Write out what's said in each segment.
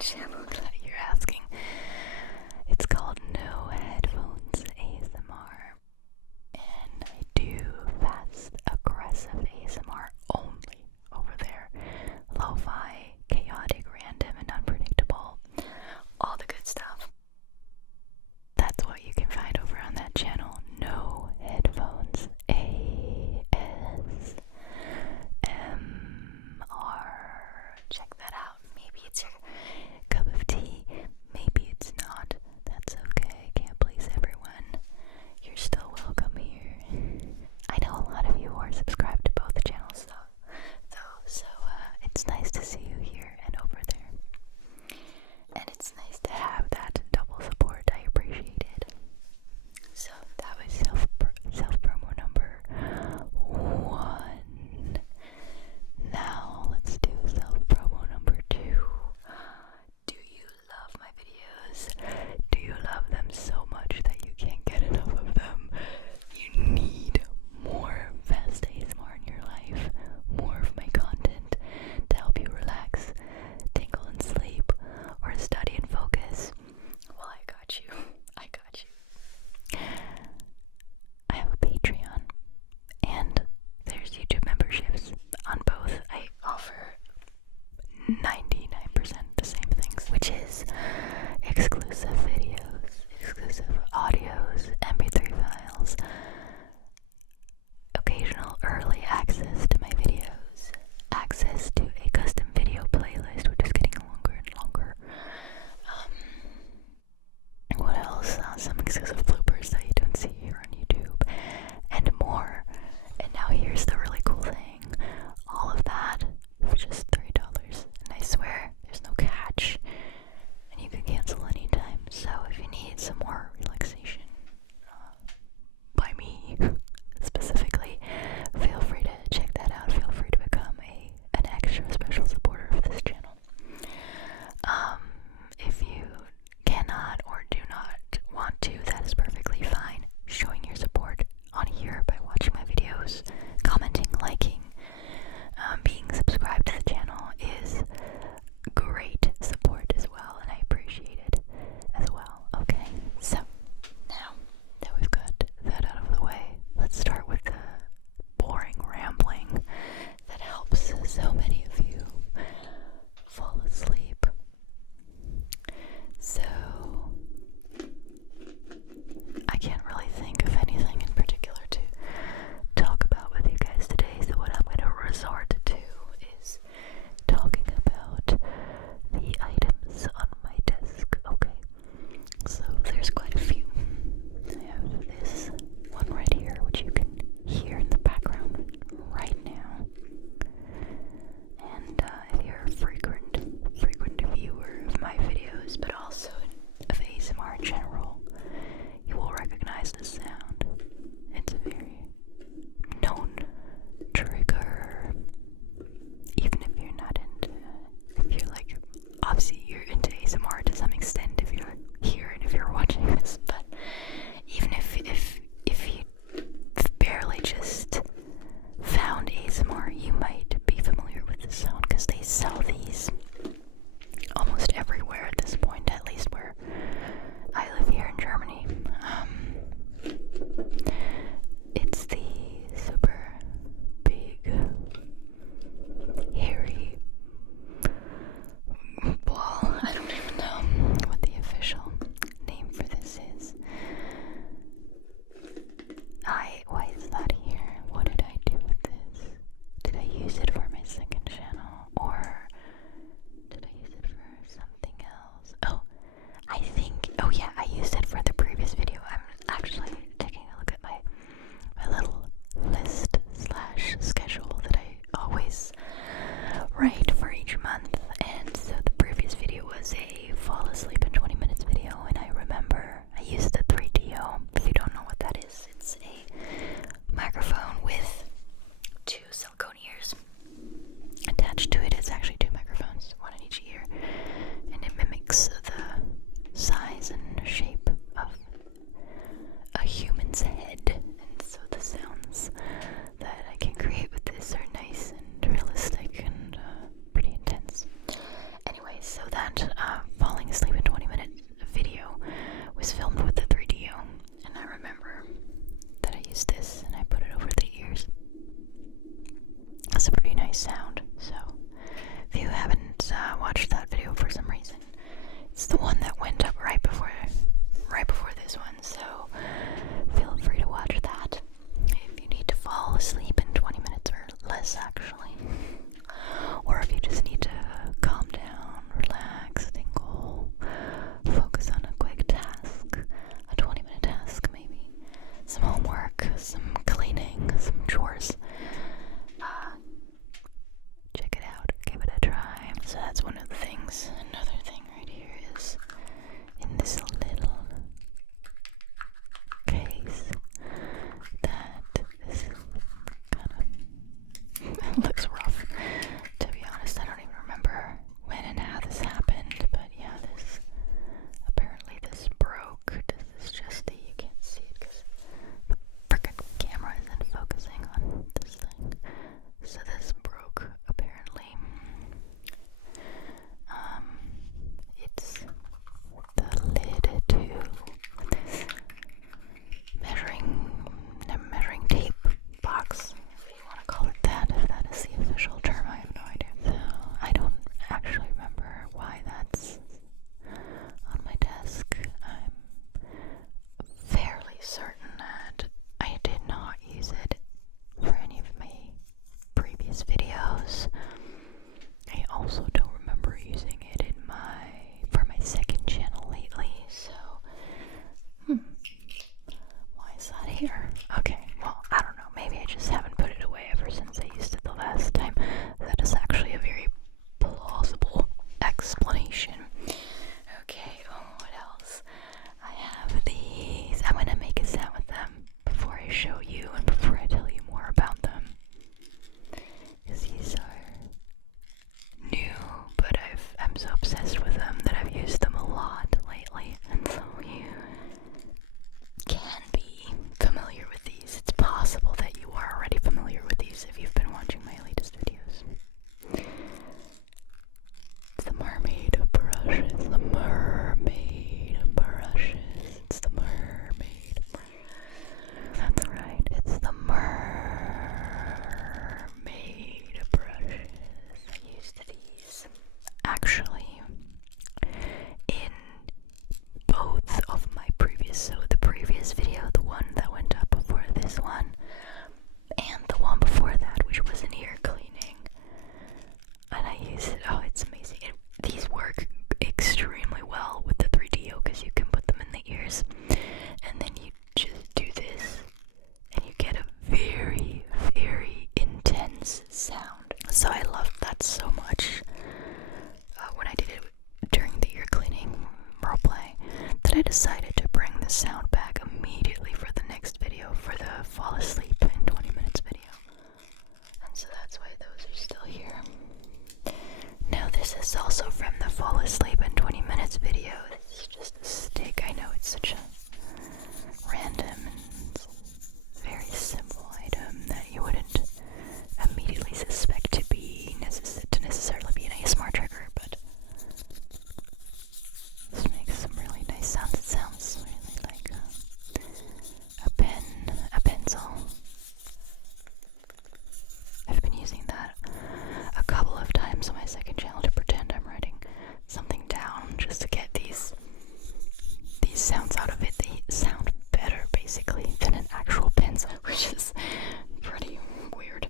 channel that you're asking. It's called No Headphones ASMR, and I do fast, aggressive ASMR only over there. Lo-fi, chaotic, random, and unpredictable. All the good stuff. That's what you can find over on that channel. No Headphones ASMR. Check that out. Maybe it's your cup of tea. Maybe it's not. That's okay. Can't please everyone. You're still welcome here. I know a lot of you are subscribed to both channels though, so it's nice to see you here and over there. And it's nice to have that double support. I appreciate it. So that was self-promo number 1. Now let's do self-promo number 2. Do you love my videos? Do you love them so much that you can't get enough of them? You need more fast ASMR in your life, more of my content to help you relax, tingle and sleep, or study and focus. Well, I got you. I got you. I have a Patreon, and there's YouTube memberships. On both, I offer 99% the same things, which is exclusive videos, exclusive audios, MP3 files, occasional early access to my videos, access to a custom video playlist, which is getting longer and longer. What else? Some exclusive bloopers that you don't see here on YouTube, and more. And now here's the really cool thing. All of that for just $3. And I swear, there's no catch. And you can cancel anytime. So if you need some more relaxation, by me specifically, feel free to check that out. Feel free to become an extra special supporter of this channel. If you cannot or do not want to, that is perfectly fine. Showing your support on here by watching my videos, commenting, liking, being subscribed to the channel is great support as well, and I appreciate it as well. Okay, so now that we've got that out of the way, let's start with the boring rambling that helps so many of you fall asleep. So I can't really think of anything in particular to talk about with you guys today, so what I'm going to resort to is talking about the items on my desk. Okay, so there's quite a few. I have this one right here, which you can hear in the background right now. And if you're a frequent viewer of my videos, but also of ASMR in general, you will recognize this sound. It's a very known trigger. Even if you're not if you're like, obviously you're into ASMR to some extent if you're here and if you're watching this, but even if you barely just found ASMR, you might be familiar with the sound because they sell these almost everywhere at this point, at least where I live here in Germany. It's the super big, hairy ball. I don't even know what the official name for this is. Why is that here? What did I do with this? Did I use it for my second channel? Or did I use it for something else? Oh yeah, I used it for the previous video. I'm actually taking a look at my little list / schedule that I always write for each month. And so the previous video was a fall asleep in 20 minutes video, and I remember I used the 3DO. If you don't know what that is, it's a microphone with 2 silicone ears attached to it. It's actually 2 microphones, 1 in each ear, and it mimics the size and shape of a human's head. And so the sounds that I can create with this are nice and realistic and pretty intense. Anyway, so that the one that went up right before this one, so feel free to watch that if you need to fall asleep in 20 minutes or less, actually. Or if you just need to calm down, relax, tingle, focus on a quick task, a 20-minute task maybe, some homework, some cleaning, some chores. Check it out, give it a try. So that's one of the things. Another thing right here is in this little case that this kind of looks rough. To be honest, I don't even remember when and how this happened, but yeah, apparently this broke. This is just you can't see it because the frickin' camera isn't focusing on this thing. So this broke, apparently. It's the lid to this measuring tape box, if you want to call it that, if that is the official term. I have no idea. So I don't actually remember why that's on my desk. I'm fairly certain that I did not use it for any of my previous videos. I also don't remember using it for my second channel lately, so why is that here? Okay, well, I don't know, maybe I just haven't put it away ever since I used it the last time. That is actually a very plausible explanation. Okay, what else? I have these. I'm gonna make a sound with them before I show you and before I tell you more about them, because these are new, but I'm so obsessed with them that I've used them a lot lately, and so you can be familiar with these. It's possible that you are already familiar with these if you've been watching my latest videos. It's the mermaid brushes, the mermaid brushes. It's the mermaid brushes. That's right, it's the mermaid brushes. I used these actually in both of my so the previous video, the one that went up before this one, and the one before that, which was an ear cleaning, and I use it. Oh, it's amazing. These work extremely well with the 3DO because you can put them in the ears, and then you just do this, and you get a very, very intense sound. So I loved that so much when I did it during the ear cleaning roleplay, that I decided to bring the sound back immediately for the next video, for the fall asleep in 20 minutes video. And so that's why those are still here. Now this is also from the fall asleep in 20 minutes video. This is just a stick. I know it's such a random and very simple item that you wouldn't immediately suspect to necessarily be an ASMR trigger, but this makes some really nice sounds. It sounds really like a pen, a pencil. I've been using that a couple of times on my second channel to pretend I'm writing something down, just to get these sounds out of it. They sound better, basically, than an actual pencil, which is pretty weird.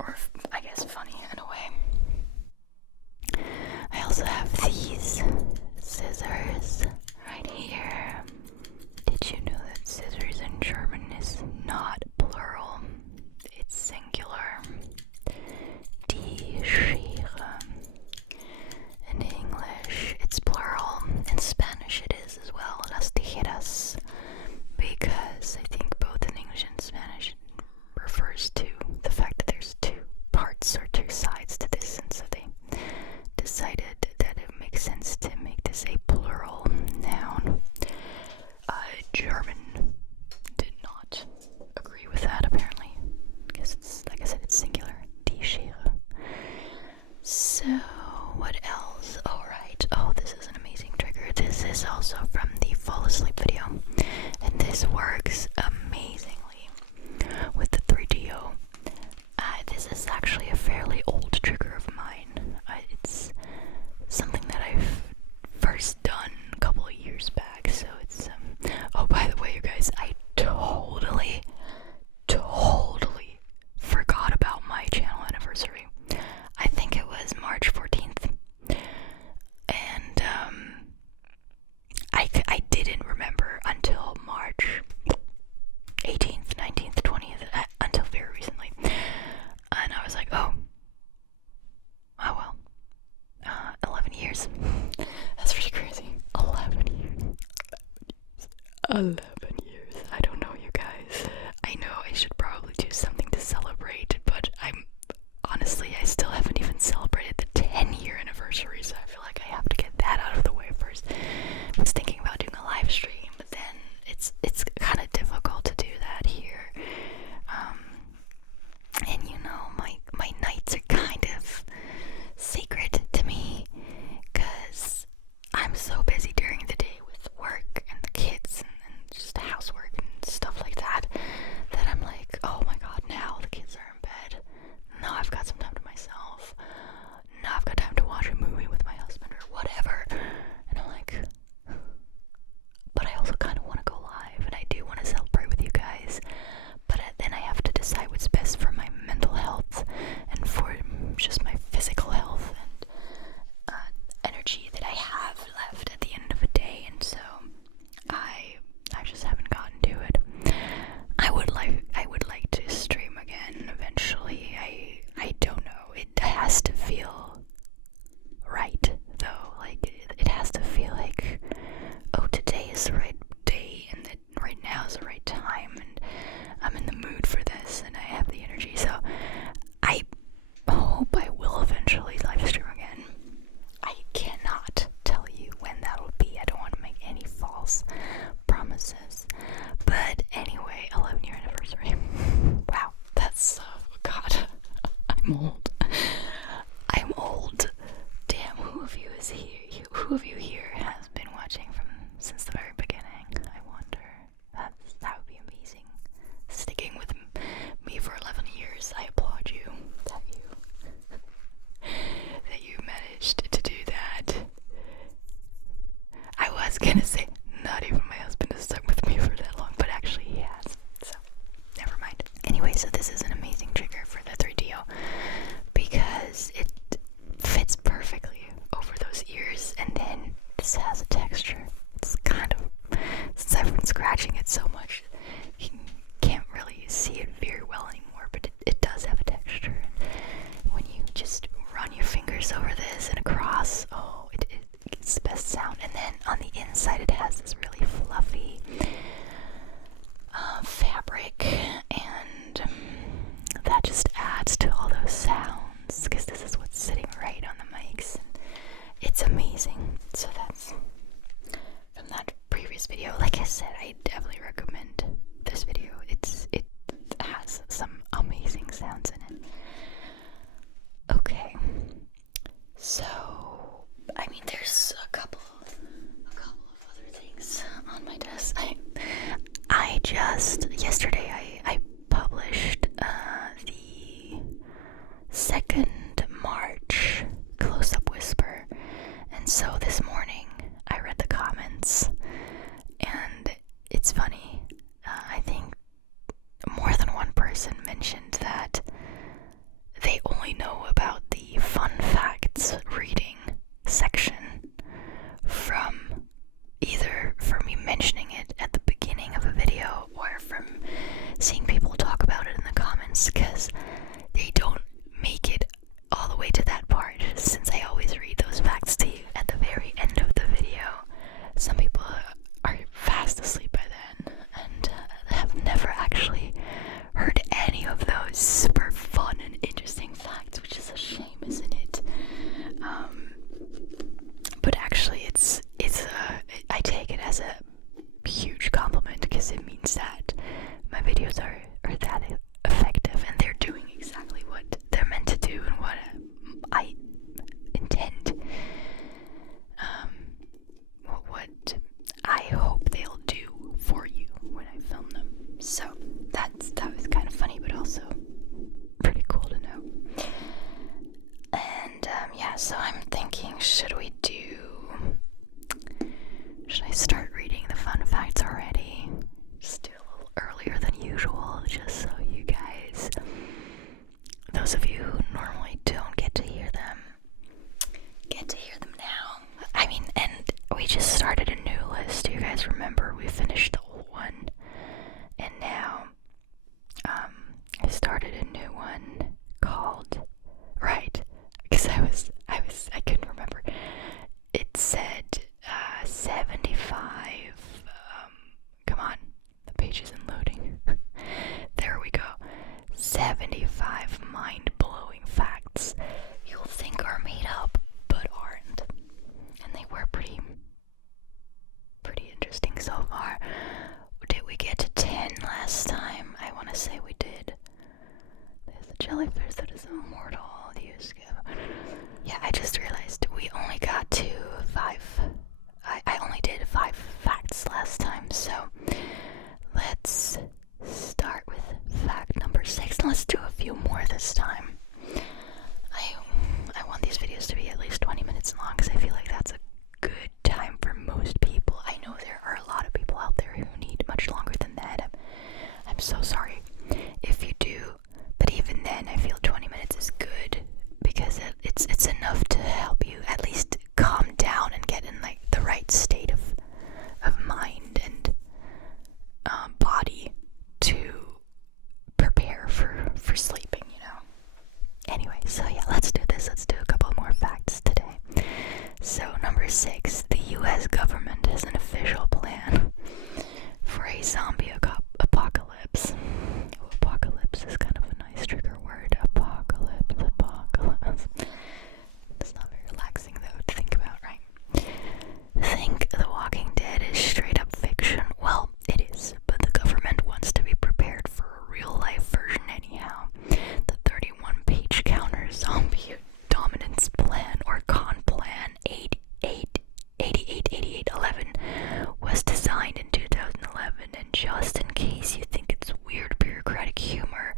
Or, I guess, funny in a way. I also have these scissors right here. Did you know that scissors in German is not plural? It's singular. Die Schere. In English, it's plural. In Spanish, it is as well. Las tijeras. Because I think both in English and Spanish it refers to the fact that there's two parts or two sides to this, and so they decided that it makes sense to make this a plural noun. German did not agree with that, apparently, because it's, like I said, it's singular. Die Schere. So, what else? Alright, this is an amazing trigger. This is also from the fall asleep video, and this works amazingly with the 3DO. This is actually a fairly old trigger of mine. It's something that I've years. That's pretty crazy. 11 years. 11 years. I don't know, you guys. I know I should probably do something to celebrate, but honestly, I still haven't even celebrated the 10-year anniversary, so I feel like I have to get that out of the way first. I was thinking about doing a live stream, but then it's kind of difficult to do that here. And you know, my nights are kind of sacred to me, because I'm so busy during the day with work and the kids and just housework and stuff like that, that I'm like, oh my god, now the kids are in bed. Now I've got some time to myself. Now I've got time to watch a movie with my husband or whatever. And I'm like, but I also kind of want to go live, and I do want to celebrate with you guys. But then I have to decide what's best for my mental health and for just my physical health and energy that I have left at the end of a day. And so I just haven't gotten to it. I would like to stream again eventually. I don't know. It has to feel right though. Like it has to feel like, oh, today is the right day, and that right now is the right time, and I'm in the mood for this, and I have the energy. So I hope I will eventually live stream again. I cannot tell you when that will be. I don't want to make any false promises. But anyway, 11-year anniversary. Wow, that's God. I'm old. I'm old. Damn, who of you is here? Who of you here has been watching since the very beginning? I wonder. That would be amazing. Sticking with me for 11 years. I applaud you. That you managed to do that. I was gonna say, not even my husband has stuck with me for that long, but actually he has. So, never mind. Anyway, so this is an amazing trigger for the 3DO because it fits perfectly over those ears, and then this has a texture. It's kind of, since I've been scratching it so much, you can't really see it very well anymore, but it does have a texture. And when you just run your fingers over this and across, oh, it's the best sound. And then on the inside it has this really fluffy fabric, and that just adds to all those sounds, because this is what's sitting right on the mics, and it's amazing. So that's from that previous video. Like I said, I definitely recommend this video. It has some amazing sounds in it. Okay, so I mean, there's a couple of other things on my desk. I just yesterday I published the 2nd March close-up whisper, and so this morning I read the comments, and it's funny. I think more than one person mentioned that they only know about the fun facts reading section from either from me mentioning it at the beginning of a video or from seeing people talk about it in the comments, because they don't make it all the way to that part, since I always read those facts to you at the very end of the video. Some people are fast asleep by then and have never actually heard any of those super fun and interesting facts, which is a shame, isn't it? But actually I take it as a huge compliment, because it means that my videos are that effective, and they're doing exactly what they're meant to do and what I intend, what I hope they'll do for you when I film them. So that was kind of funny, but also pretty cool to know. And yeah, so I'm thinking, should I start reading the fun facts already? Just do a little earlier than usual, just so you guys, those of you who normally don't get to hear them now. I mean, and we just started a new list. You guys remember we finished the old one, and now I started a new one called, right, because I couldn't remember. said 75. Come on, the page isn't loading. There we go. 75 mind-blowing facts you'll think are made up, but aren't. And they were pretty interesting so far. Did we get to 10 last time? I want to say we did. There's a jellyfish that is immortal. Yeah, I just realized we only got to 5. I only did 5 facts last time, so let's start with fact number 6. Let's do a few more this time. I want these videos to be at least 20 minutes long because I feel like that's a good time for most people. I know there are a lot of people out there who need much longer than that. I'm so sorry if you do, but even then I feel 20 minutes is good because it's enough to help you at least calm down and get in like the right state of mind and body to prepare for sleeping, you know. Anyway, so yeah, let's do this. Let's do a couple more facts today. So number 6, the US government has an official plan for a zombie apocalypse. Oh, apocalypse is kind of a nice trigger word. Apocalypse. It's not very relaxing though to think about, right? Think The Walking Dead is straight up fiction? Well, it is, but the government wants to be prepared for a real life version anyhow. The 31-page counter zombie dominance plan, or con plan 888811, was designed in 2011, and just in case you think it's weird bureaucratic humor,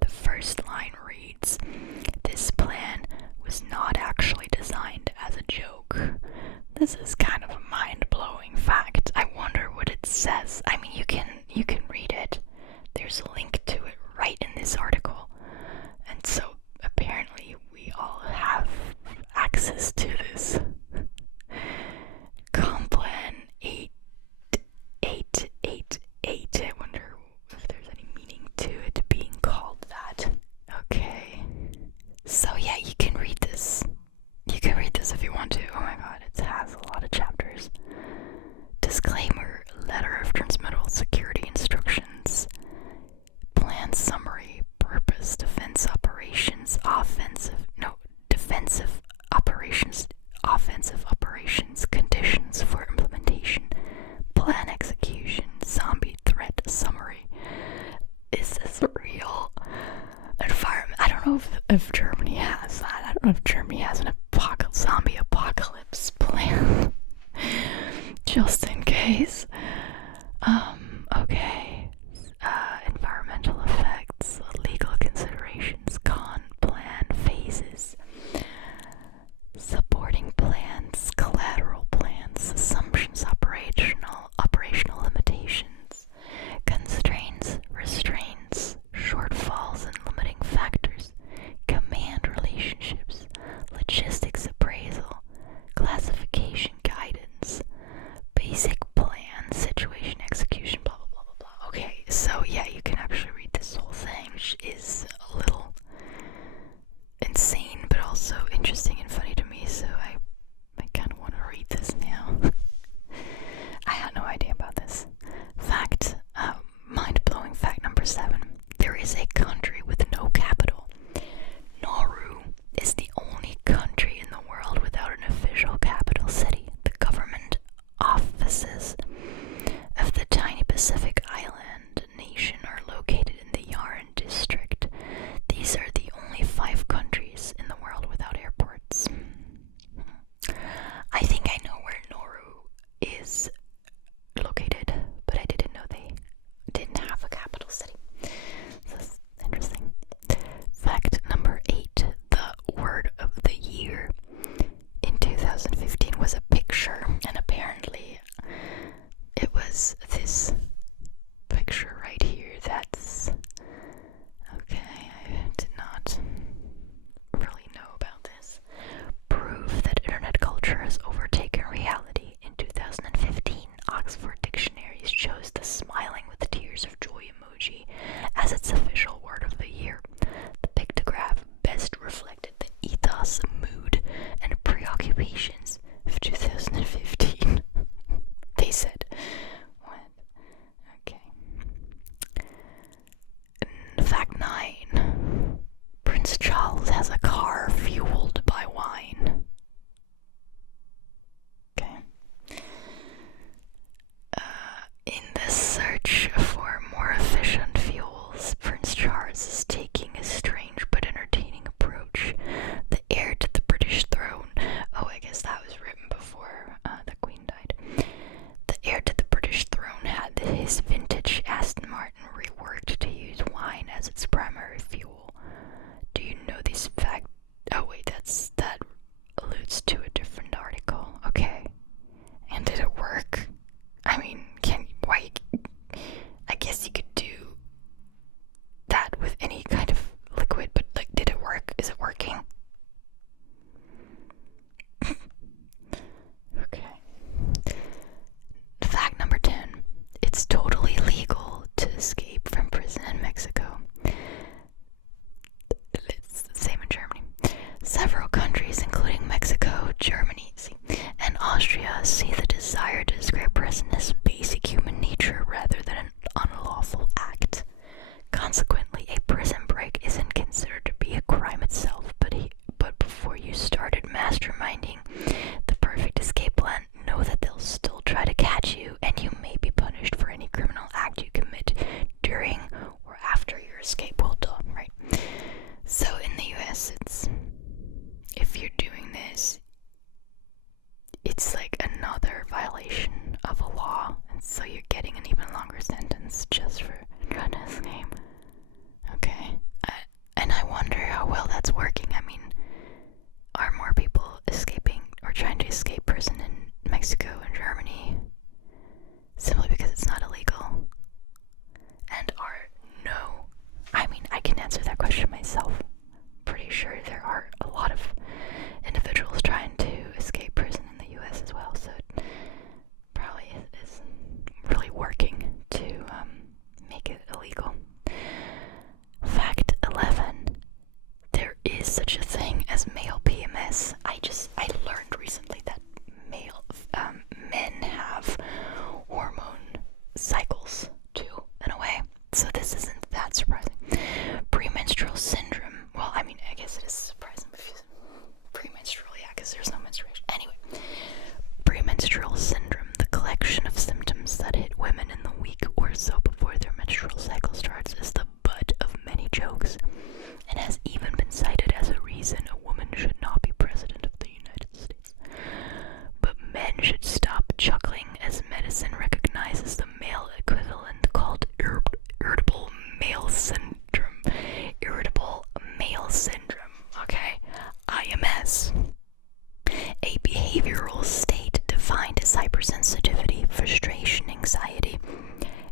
the first line reads, "This plan was not actually designed as a joke." This is kind of a mind-blowing fact. I wonder what it says. I mean, you can read it. There's a link to it right in this article. And so apparently we all have access to this. Complan 8888. I wonder if there's any meaning to it being called that. Okay. So yeah, you can read this. You can read this if you want to. Oh my god, it has a lot of chapters. Disclaimer, letter of transmittal, security instructions, plan summary, purpose, defensive operations, conditions for implementation, plan execution, zombie threat summary. Is this real? Environment. I don't know if Germany has that. I don't know if Germany has an zombie apocalypse plan. Just in case. Okay. Environmental effects, legal considerations, con plan phases, supporting plans, collateral plans, assumptions, operational limitations, constraints, restraints, shortfalls and limiting factors, command relationships, logistics appraisal, classification guidance, basic violation of a law, and so you're getting an even longer sentence just for trying to escape. Okay, and I wonder how well that's working. I mean, are more people escaping or trying to escape prison in Mexico and Germany simply because it's not illegal? And I mean, I can answer that question myself. Pretty sure there are a lot of individuals trying to escape prison in the US as well, so it probably is really working to make it illegal. Fact 11. There is such a thing as male PMS. I learned recently that men have hormone cycles too, in a way. So this isn't that surprising. Premenstrual syndrome. Well, I mean, I guess it is surprising because premenstrual, yeah, because there's no menstruation. Anyway, premenstrual syndrome, the collection of symptoms that hit women in the week or so before their menstrual cycle starts, is the butt of many jokes and has even been cited as a reason a woman should not be president of the United States. But men should stop chuckling, as medicine recognizes the male equivalent called irritable male syndrome. Irritable male syndrome, okay? IMS. A behavioral state defined as hypersensitivity, frustration, anxiety,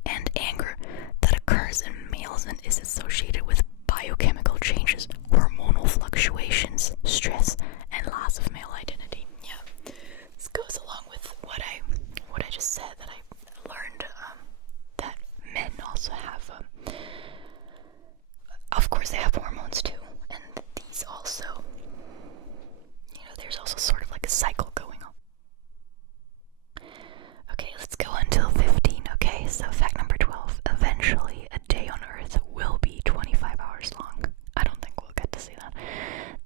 and anger that occurs in males and is associated with biochemical changes, hormonal fluctuations, stress, and loss of male identity. Yeah, this goes along with what I just said, that I learned that men also have, of course, they have hormones too, and these also, there's also sort of like a cycle going on. Okay, let's go until 15. Okay, so fact number 12. Eventually, a day on Earth will be 25 hours long. I don't think we'll get to see that.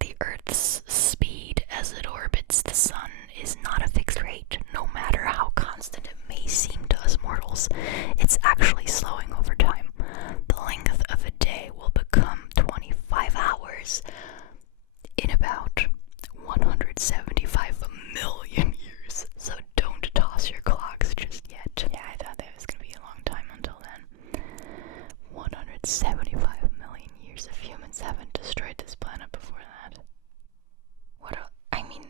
The Earth's speed as it orbits the sun is not a fixed rate, no matter how constant it may seem to us mortals. It's actually slowing over time. The length of a day will become 25 hours in about 175 million years. So don't toss your clocks just yet. Yeah, I thought that was going to be a long time until then. 175 million years of humans haven't destroyed this planet before that. I mean,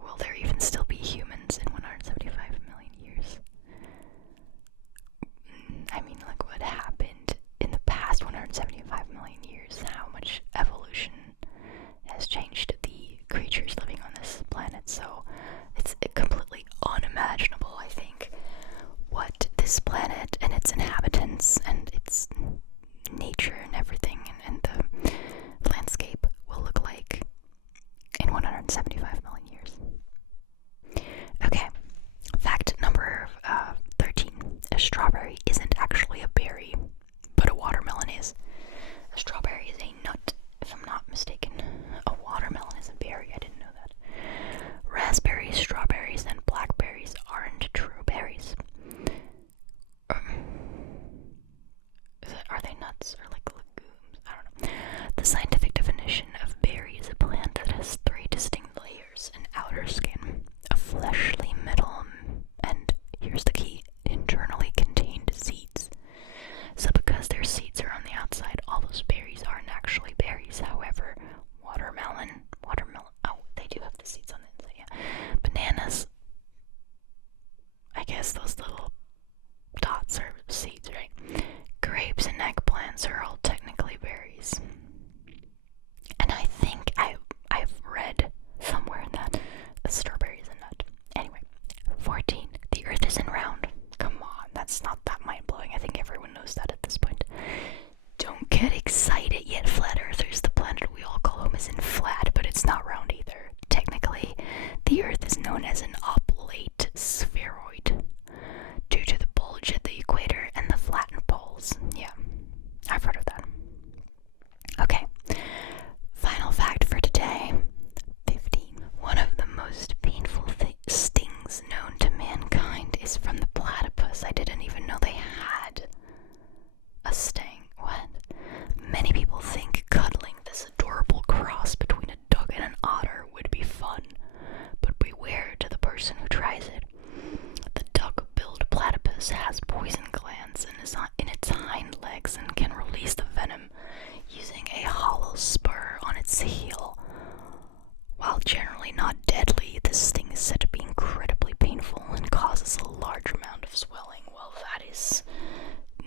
will there even still be humans in 175 million years? I mean, like, what happened in the past 175 million years? How much evolution has changed the creatures living on this planet? So it's completely unimaginable, I think, what this planet and its inhabitants and its nature and everything and the landscape will look like in 175 million years. Okay, fact number 13. A strawberry isn't actually a berry, but a watermelon is. A strawberry is a nut, if I'm not mistaken. A watermelon is a berry, I didn't know that. Raspberries, strawberries, and blackberries aren't true berries. Are they nuts or like legumes? I don't know. The scientific definition of berry is a plant that has 3 distinct layers: an outer skin, a fleshly middle, and here's the key: internally contained seeds. So because their seeds are on the outside, all those berries aren't actually berries. However, watermelon, oh, they do have the seeds on the inside, yeah. Bananas, I guess those little dots are seeds, right? Grapes and eggplants are all technically berries. And I think I've read somewhere that a strawberry is a nut. Anyway, 14. The Earth isn't round. Come on, that's not that mind-blowing. I think everyone knows that at this point. Don't get excited yet, flat earthers. The planet we all call home isn't flat, but it's not round either. Technically, the Earth is known as an oblate spheroid due to the bulge at the equator and the flattened poles. Yeah, I've heard of that. Okay, final fact for today. 15. One of the most painful stings known to mankind is from the platypus. I didn't even know they had a sting. What? Many people think cuddling this adorable cross between a duck and an otter would be fun, but beware to the person who tries it. The duck octopus has poison glands in its hind legs and can release the venom using a hollow spur on its heel. While generally not deadly, this sting is said to be incredibly painful and causes a large amount of swelling. Well, that is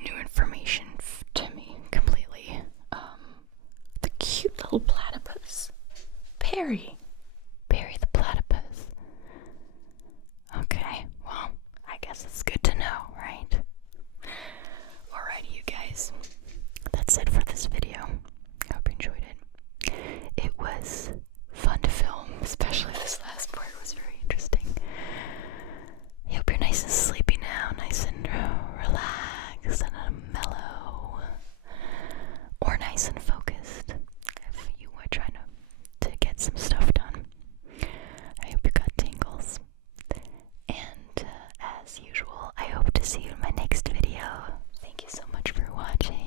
new information to me completely. The cute little platypus. Perry the platypus. Okay, well, I guess it's good to know, right? Alrighty, you guys. That's it for this video. I hope you enjoyed it. It was fun to film, especially this last part was very interesting. I hope you're nice and sleepy now, nice and relaxed and mellow, or nice and focused if you were trying to get some stuff done. I hope you got tingles. And as usual, I hope to see you in my next video. Thank you so much for watching.